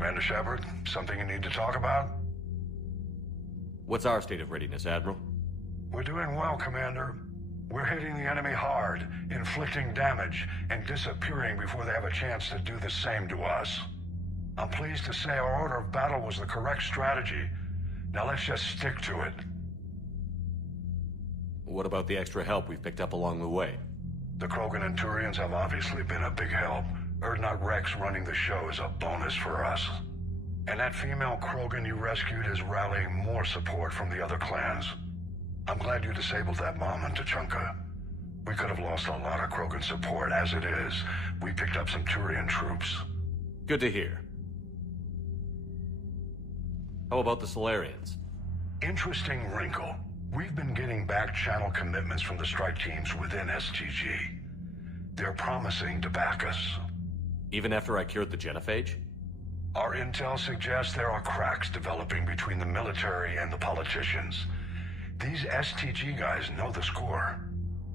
Commander Shepard, something you need to talk about? What's our state of readiness, Admiral? We're doing well, Commander. We're hitting the enemy hard, inflicting damage, and disappearing before they have a chance to do the same to us. I'm pleased to say our order of battle was the correct strategy. Now let's just stick to it. What about the extra help we've picked up along the way? The Krogan and Turians have obviously been a big help. Urdnot Rex running the show is a bonus for us. And that female Krogan you rescued is rallying more support from the other clans. I'm glad you disabled that bomb in Tuchanka. We could have lost a lot of Krogan support. As it is, we picked up some Turian troops. Good to hear. How about the Salarians? Interesting wrinkle. We've been getting back-channel commitments from the strike teams within STG. They're promising to back us. Even after I cured the genophage? Our intel suggests there are cracks developing between the military and the politicians. These STG guys know the score.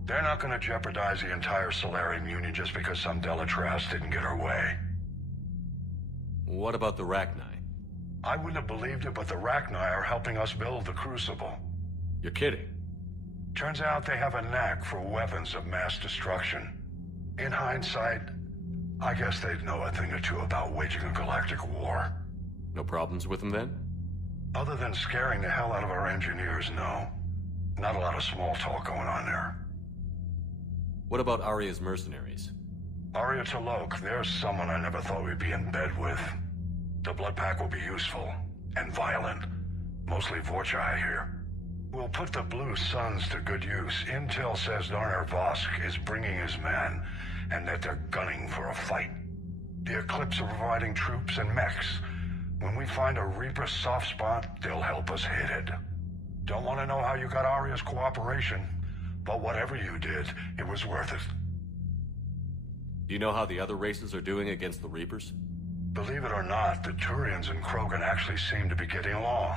They're not going to jeopardize the entire Solarian Union just because some Delatras didn't get our way. What about the Rachni? I wouldn't have believed it, but the Rachni are helping us build the Crucible. You're kidding. Turns out they have a knack for weapons of mass destruction. In hindsight, I guess they'd know a thing or two about waging a galactic war. No problems with them then? Other than scaring the hell out of our engineers, no. Not a lot of small talk going on there. What about Aria's mercenaries? Aria T'Loak, there's someone I never thought we'd be in bed with. The Blood Pack will be useful, and violent. Mostly Vorcha, I hear. We'll put the Blue Suns to good use. Intel says Narnar Vosk is bringing his men, and that they're gunning for a fight. The Eclipse are providing troops and mechs. When we find a Reaper soft spot, they'll help us hit it. Don't want to know how you got Aria's cooperation, but whatever you did, it was worth it. Do you know how the other races are doing against the Reapers? Believe it or not, the Turians and Krogan actually seem to be getting along.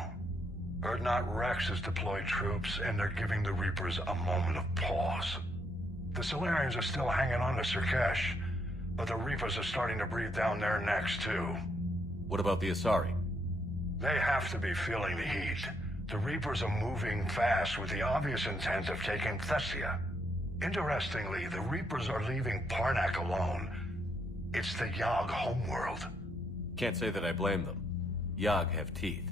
Urdnot Rex has deployed troops, and they're giving the Reapers a moment of pause. The Solarians are still hanging on to Surkesh, but the Reapers are starting to breathe down their necks too. What about the Asari? They have to be feeling the heat. The Reapers are moving fast with the obvious intent of taking Thessia. Interestingly, the Reapers are leaving Parnak alone. It's the Yogg homeworld. Can't say that I blame them. Yogg have teeth.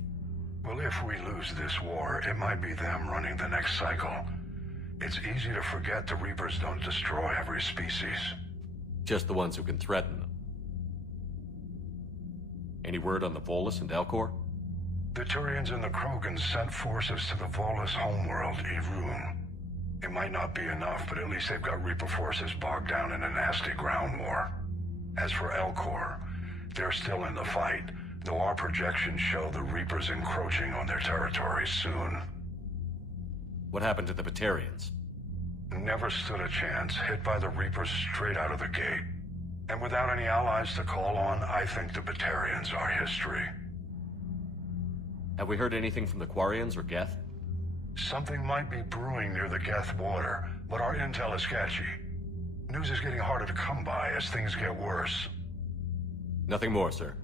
Well, if we lose this war, it might be them running the next cycle. It's easy to forget the Reapers don't destroy every species. Just the ones who can threaten them. Any word on the Volus and Elcor? The Turians and the Krogan sent forces to the Volus homeworld, Irun. It might not be enough, but at least they've got Reaper forces bogged down in a nasty ground war. As for Elcor, they're still in the fight, though our projections show the Reapers encroaching on their territory soon. What happened to the Batarians? Never stood a chance, hit by the Reapers straight out of the gate. And without any allies to call on, I think the Batarians are history. Have we heard anything from the Quarians or Geth? Something might be brewing near the Geth border, but our intel is sketchy. News is getting harder to come by as things get worse. Nothing more, sir.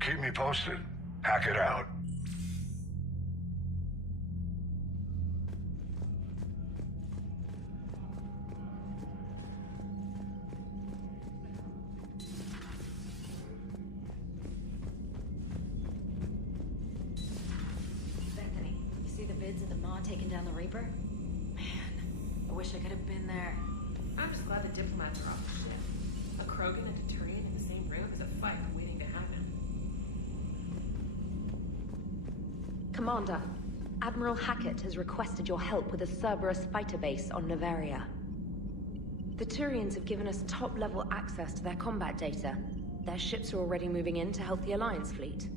Keep me posted. Hack it out. Bethany, you see the vids of the Maw taking down the Reaper? Man, I wish I could have been there. I'm just glad the diplomats are off the ship. A Krogan and a Turian in the same room is a fight waiting to happen. Commander, Admiral Hackett has requested your help with a Cerberus fighter base on Noveria. The Turians have given us top-level access to their combat data. Their ships are already moving in to help the Alliance fleet.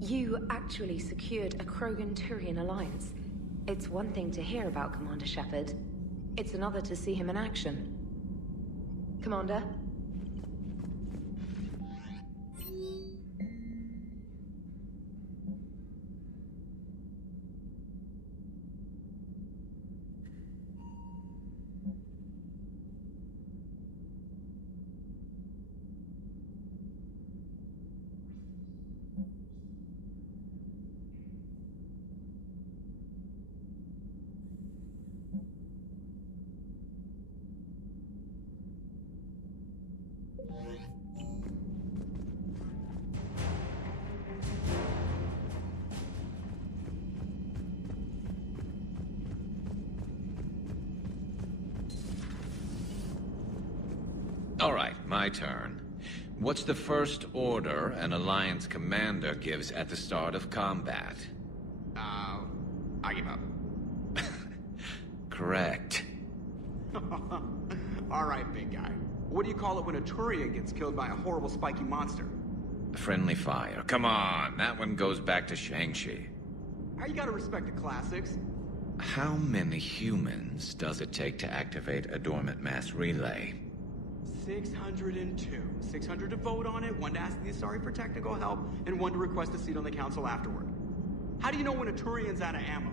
You actually secured a Krogan-Turian alliance. It's one thing to hear about Commander Shepard. It's another to see him in action. Commander? Right, my turn. What's the first order an Alliance commander gives at the start of combat? I give up. Correct. Alright, big guy. What do you call it when a Turian gets killed by a horrible spiky monster? Friendly fire. Come on, that one goes back to Shang-Chi. You gotta respect the classics. How many humans does it take to activate a dormant mass relay? 602. 600 to vote on it, 1 to ask the Asari for technical help, and 1 to request a seat on the council afterward. How do you know when a Turian's out of ammo?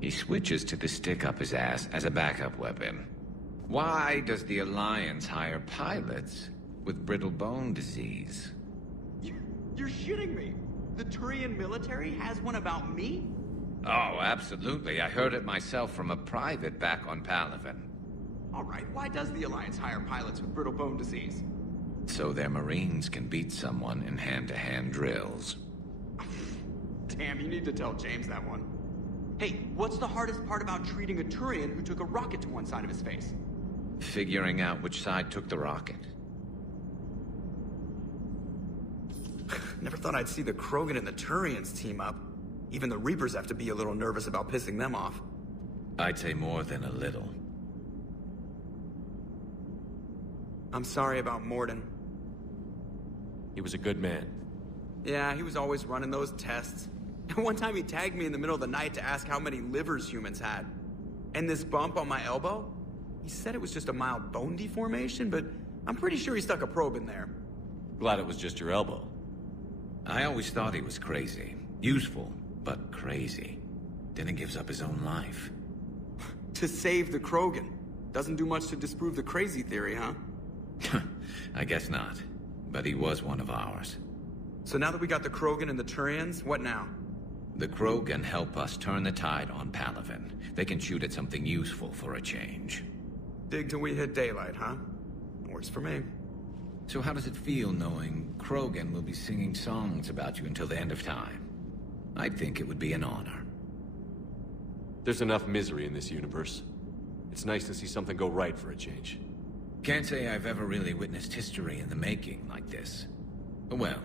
He switches to the stick up his ass as a backup weapon. Why does the Alliance hire pilots with brittle bone disease? You're shitting me! The Turian military has one about me? Oh, absolutely. I heard it myself from a private back on Palaven. Alright, why does the Alliance hire pilots with brittle bone disease? So their Marines can beat someone in hand-to-hand drills. Damn, you need to tell James that one. Hey, what's the hardest part about treating a Turian who took a rocket to one side of his face? Figuring out which side took the rocket. Never thought I'd see the Krogan and the Turians team up. Even the Reapers have to be a little nervous about pissing them off. I'd say more than a little. I'm sorry about Mordin. He was a good man. Yeah, he was always running those tests. One time he tagged me in the middle of the night to ask how many livers humans had. And this bump on my elbow? He said it was just a mild bone deformation, but I'm pretty sure he stuck a probe in there. Glad it was just your elbow. I always thought he was crazy. Useful, but crazy. Then he gives up his own life. To save the Krogan. Doesn't do much to disprove the crazy theory, huh? I guess not. But he was one of ours. So now that we got the Krogan and the Turians, what now? The Krogan help us turn the tide on Palaven. They can shoot at something useful for a change. Dig till we hit daylight, huh? Works for me. So how does it feel knowing Krogan will be singing songs about you until the end of time? I think it would be an honor. There's enough misery in this universe. It's nice to see something go right for a change. Can't say I've ever really witnessed history in the making like this. Well,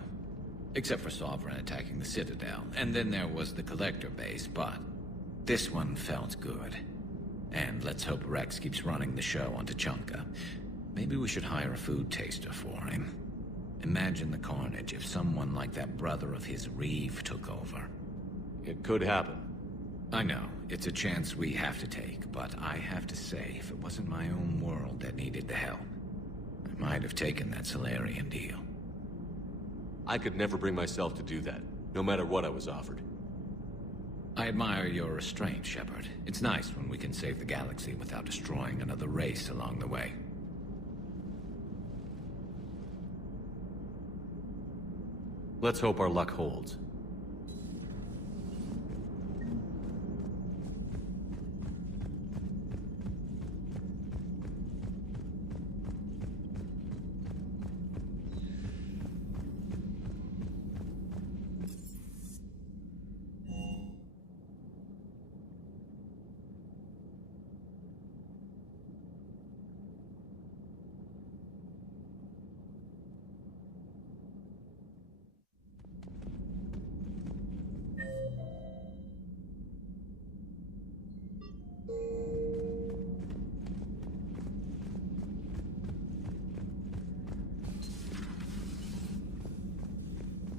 except for Sovereign attacking the Citadel, and then there was the Collector base, but this one felt good. And let's hope Rex keeps running the show on Tuchanka. Maybe we should hire a food taster for him. Imagine the carnage if someone like that brother of his, Reeve, took over. It could happen. I know, it's a chance we have to take, but I have to say, if it wasn't my own world that needed the help, I might have taken that Salarian deal. I could never bring myself to do that, no matter what I was offered. I admire your restraint, Shepard. It's nice when we can save the galaxy without destroying another race along the way. Let's hope our luck holds.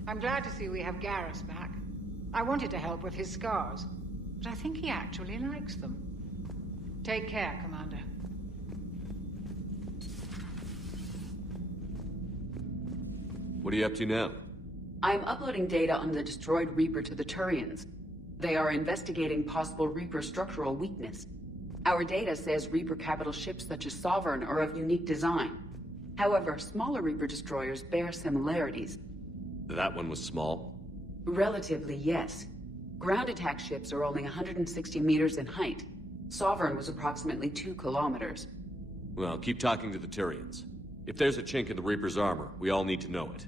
I'm glad to see we have Garrus back. I wanted to help with his scars, but I think he actually likes them. Take care, Commander. What are you up to now? I am uploading data on the destroyed Reaper to the Turians. They are investigating possible Reaper structural weakness. Our data says Reaper capital ships such as Sovereign are of unique design. However, smaller Reaper destroyers bear similarities. That one was small? Relatively, yes. Ground attack ships are only 160 meters in height. Sovereign was approximately 2 kilometers. Well, keep talking to the Turians. If there's a chink in the Reaper's armor, we all need to know it.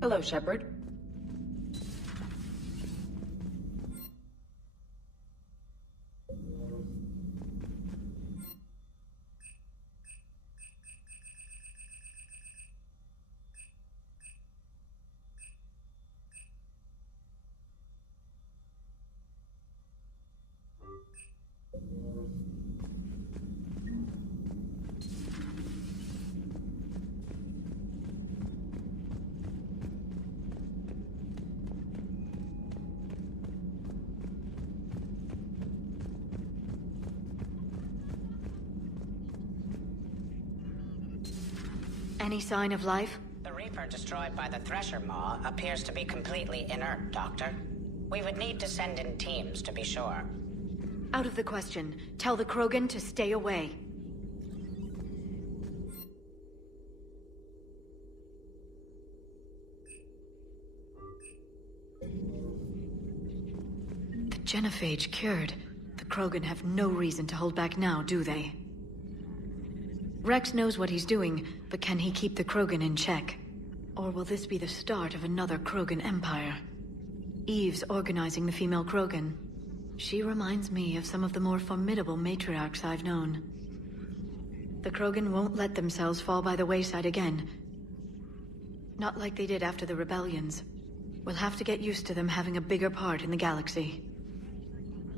Hello, Shepard. any sign of life? The Reaper destroyed by the Thresher Maw appears to be completely inert, Doctor. We would need to send in teams to be sure. Out of the question. Tell the Krogan to stay away. The Genophage cured. The Krogan have no reason to hold back now, do they? Rex knows what he's doing, but can he keep the Krogan in check? Or will this be the start of another Krogan empire? Eve's organizing the female Krogan. She reminds me of some of the more formidable matriarchs I've known. The Krogan won't let themselves fall by the wayside again. Not like they did after the rebellions. We'll have to get used to them having a bigger part in the galaxy.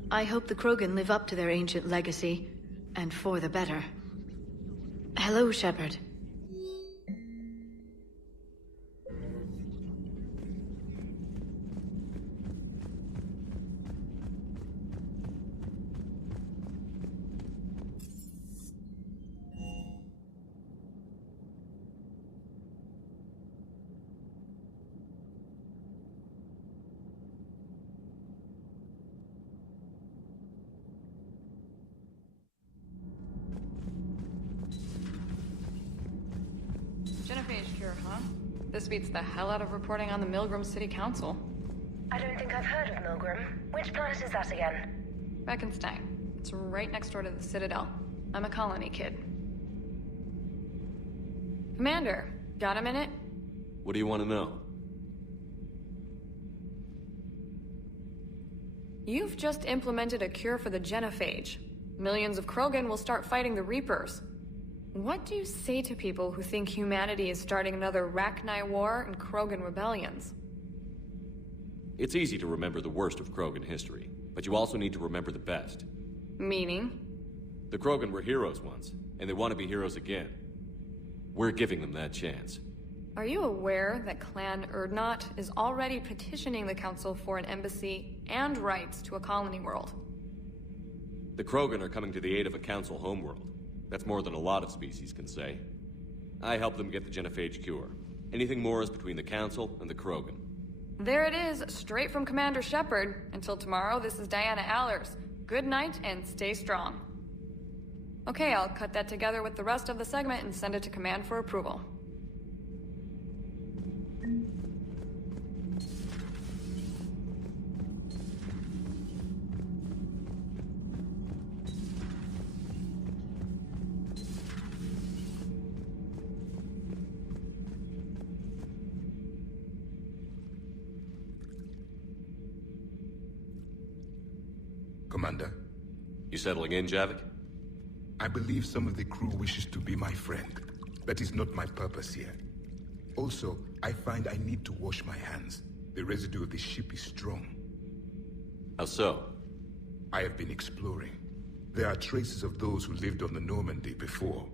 I hope the Krogan live up to their ancient legacy, and for the better. Hello, Shepard. Genophage cure, huh? This beats the hell out of reporting on the Milgram City Council. I don't think I've heard of Milgram. Which planet is that again? Beckenstein. It's right next door to the Citadel. I'm a colony kid. Commander, got a minute? What do you want to know? You've just implemented a cure for the Genophage. Millions of Krogan will start fighting the Reapers. What do you say to people who think humanity is starting another Rachni War and Krogan rebellions? It's easy to remember the worst of Krogan history, but you also need to remember the best. Meaning? The Krogan were heroes once, and they want to be heroes again. We're giving them that chance. Are you aware that Clan Urdnot is already petitioning the Council for an embassy and rights to a colony world? The Krogan are coming to the aid of a Council homeworld. That's more than a lot of species can say. I helped them get the Genophage cure. Anything more is between the Council and the Krogan. There it is, straight from Commander Shepard. Until tomorrow, this is Diana Allers. Good night and stay strong. Okay, I'll cut that together with the rest of the segment and send it to Command for approval. Commander? You settling in, Javik? I believe some of the crew wishes to be my friend. That is not my purpose here. Also, I find I need to wash my hands. The residue of the ship is strong. How so? I have been exploring. There are traces of those who lived on the Normandy before.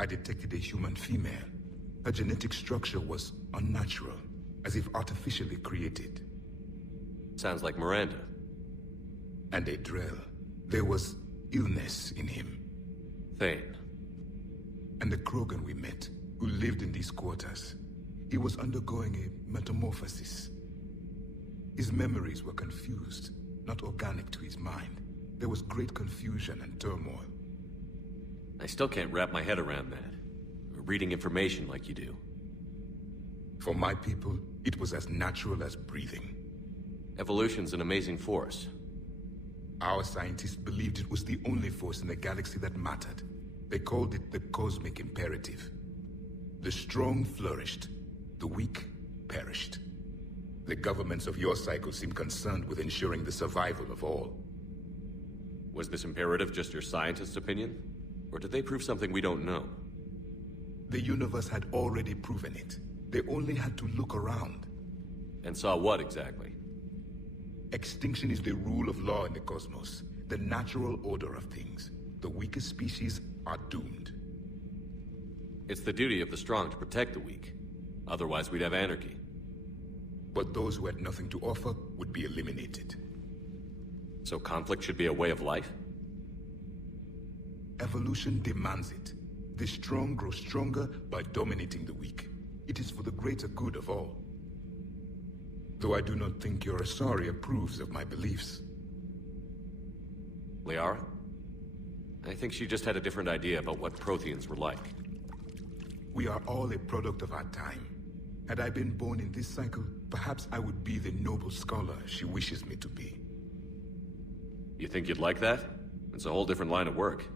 I detected a human female. Her genetic structure was unnatural, as if artificially created. Sounds like Miranda. And a Drell. There was illness in him. Thane. And the Krogan we met, who lived in these quarters. He was undergoing a metamorphosis. His memories were confused, not organic to his mind. There was great confusion and turmoil. I still can't wrap my head around that. Reading information like you do. For my people, it was as natural as breathing. Evolution's an amazing force. Our scientists believed it was the only force in the galaxy that mattered. They called it the cosmic imperative. The strong flourished, the weak perished. The governments of your cycle seem concerned with ensuring the survival of all. Was this imperative just your scientist's opinion? Or did they prove something we don't know? The universe had already proven it. They only had to look around. And saw what exactly? Extinction is the rule of law in the cosmos, the natural order of things. The weakest species are doomed. It's the duty of the strong to protect the weak. Otherwise, we'd have anarchy. But those who had nothing to offer would be eliminated. So conflict should be a way of life? Evolution demands it. The strong grow stronger by dominating the weak. It is for the greater good of all. Though I do not think your Asari approves of my beliefs. Liara? I think she just had a different idea about what Protheans were like. We are all a product of our time. Had I been born in this cycle, perhaps I would be the noble scholar she wishes me to be. You think you'd like that? It's a whole different line of work.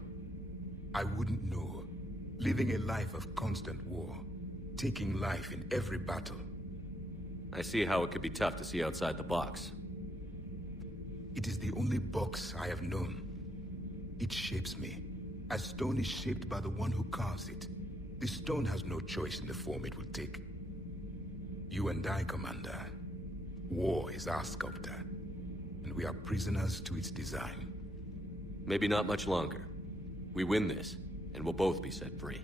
I wouldn't know. Living a life of constant war. Taking life in every battle. I see how it could be tough to see outside the box. It is the only box I have known. It shapes me, as stone is shaped by the one who carves it. The stone has no choice in the form it will take. You and I, Commander. War is our sculptor, and we are prisoners to its design. Maybe not much longer. We win this, and we'll both be set free.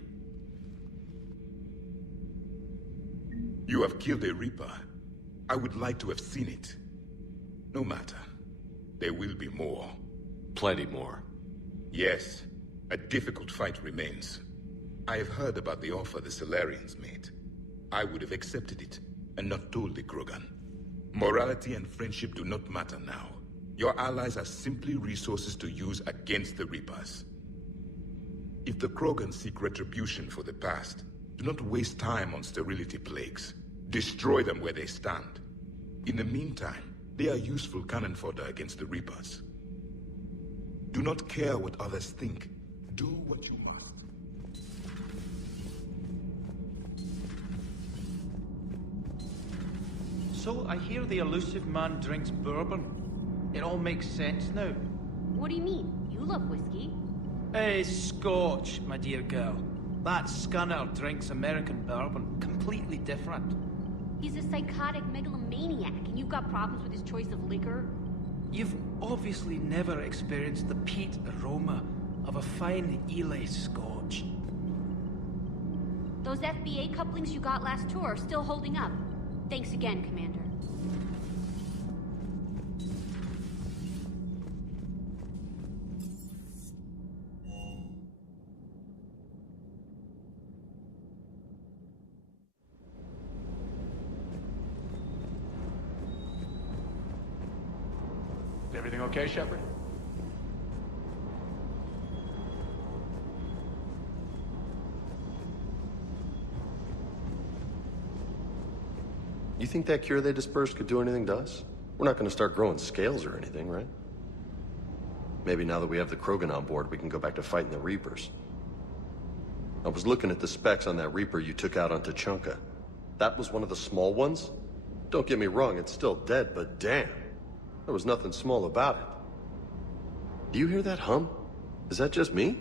You have killed a Reaper. I would like to have seen it. No matter. There will be more. Plenty more. Yes. A difficult fight remains. I have heard about the offer the Salarians made. I would have accepted it, and not told the Krogan. Morality and friendship do not matter now. Your allies are simply resources to use against the Reapers. If the Krogan seek retribution for the past, do not waste time on sterility plagues. Destroy them where they stand. In the meantime, they are useful cannon fodder against the Reapers. Do not care what others think. Do what you must. So, I hear the elusive man drinks bourbon. It all makes sense now. What do you mean? You love whiskey. Hey, Scotch, my dear girl. That scunner drinks American bourbon. Completely different. He's a psychotic megalomaniac, and you've got problems with his choice of liquor? You've obviously never experienced the peat aroma of a fine Ely Scotch. Those FBA couplings you got last tour are still holding up. Thanks again, Commander. Everything okay, Shepard? You think that cure they dispersed could do anything to us? We're not going to start growing scales or anything, right? Maybe now that we have the Krogan on board, we can go back to fighting the Reapers. I was looking at the specs on that Reaper you took out on Tuchanka. That was one of the small ones? Don't get me wrong, it's still dead, but damn. There was nothing small about it. Do you hear that hum? Is that just me?